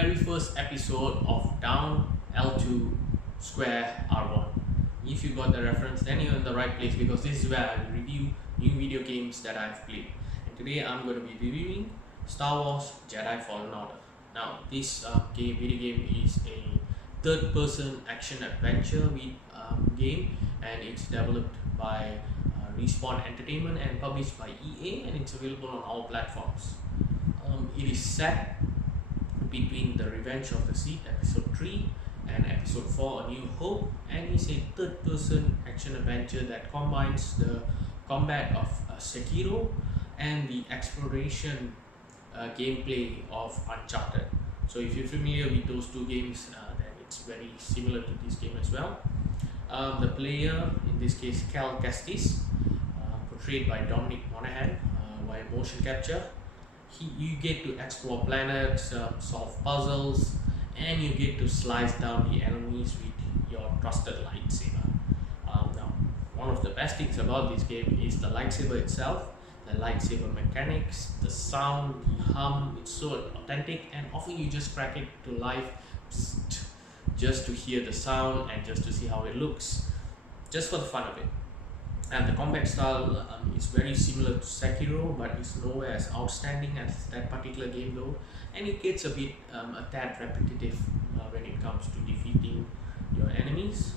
very first episode of DownL2SquareR1. If you got the reference, then you're in the right place because this is where I review new video games that I've played. And today I'm going to be reviewing Star Wars Jedi Fallen Order. Now, this video game is a third-person action-adventure game, and it's developed by Respawn Entertainment and published by EA, and it's available on all platforms. It is set between The Revenge of the Sith Episode 3 and Episode 4 A New Hope, and is a third-person action-adventure that combines the combat of Sekiro and the exploration gameplay of Uncharted. So if you're familiar with those two games, then it's very similar to this game as well. The player, in this case Cal Kestis, portrayed by Dominic Monaghan via motion capture. You get to explore planets, solve puzzles, and you get to slice down the enemies with your trusted lightsaber. Now, one of the best things about this game is the lightsaber itself, the lightsaber mechanics, the sound, the hum. It's so authentic, and often you just crack it to life just to hear the sound and just to see how it looks, just for the fun of it. And the combat style is very similar to Sekiro, but it's nowhere as outstanding as that particular game though, and it gets a bit a tad repetitive when it comes to defeating your enemies.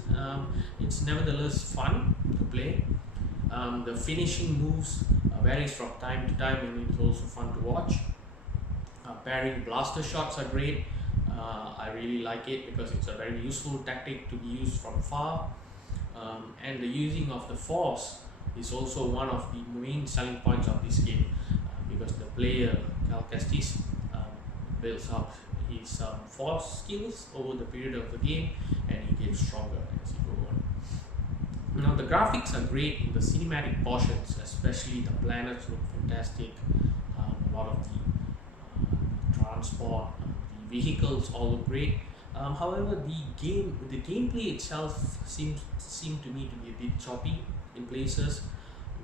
It's nevertheless fun to play. The finishing moves varies from time to time, and it's also fun to watch. Pairing blaster shots are great. I really like it because it's a very useful tactic to be used from far. And the using of the Force is also one of the main selling points of this game, because the player Cal Kestis builds up his Force skills over the period of the game, and he gets stronger as he goes on. Now, the graphics are great in the cinematic portions, especially the planets look fantastic. A lot of the transport, the vehicles all look great. However, the gameplay itself seemed to me to be a bit choppy in places.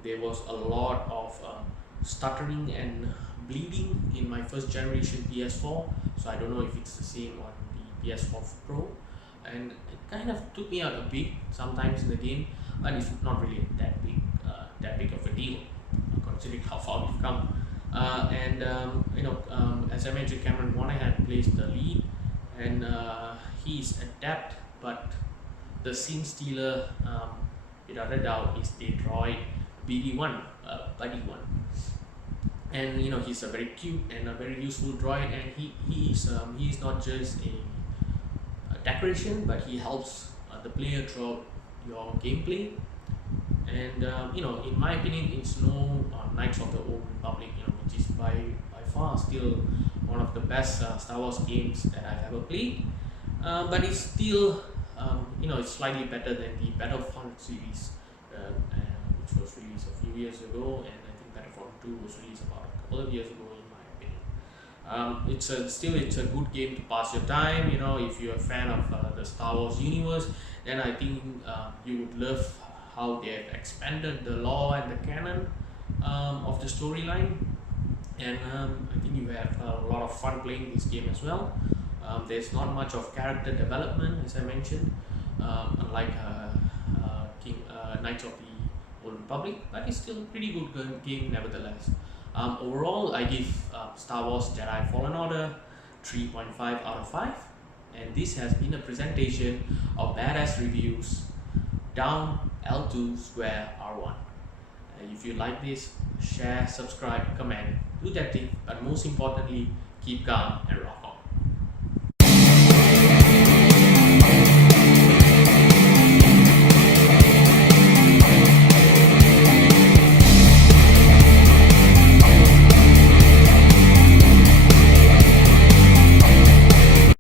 There was a lot of stuttering and bleeding in my first generation PS4, so I don't know if it's the same on the PS4 Pro, and it kind of took me out a bit sometimes in the game, but it's not really that big of a deal considering how far we've come. As I mentioned, Cameron Monaghan plays the lead, and he's adept, but the scene stealer, without a doubt, is the droid BD1, Buddy One. And he's a very cute and a very useful droid, and he's not just a decoration, but he helps the player throughout your gameplay. And in my opinion, it's no Knights of the Old Republic, which is by far still one of the best Star Wars games that I've ever played, but it's still it's slightly better than the Battlefront series, which was released a few years ago, and I think Battlefront 2 was released about a couple of years ago, in my opinion. It's a good game to pass your time. If you're a fan of the Star Wars universe, then I think you would love how they have expanded the lore and the canon of the storyline. And I think you have a lot of fun playing this game as well. There's not much of character development, as I mentioned, unlike Knights of the Old Republic, but it's still a pretty good game nevertheless. Overall, I give Star Wars Jedi Fallen Order 3.5 out of 5, and this has been a presentation of Badass Reviews DownL2SquareR1. If you like this, share, subscribe, comment, do that thing, but most importantly, keep calm and rock on.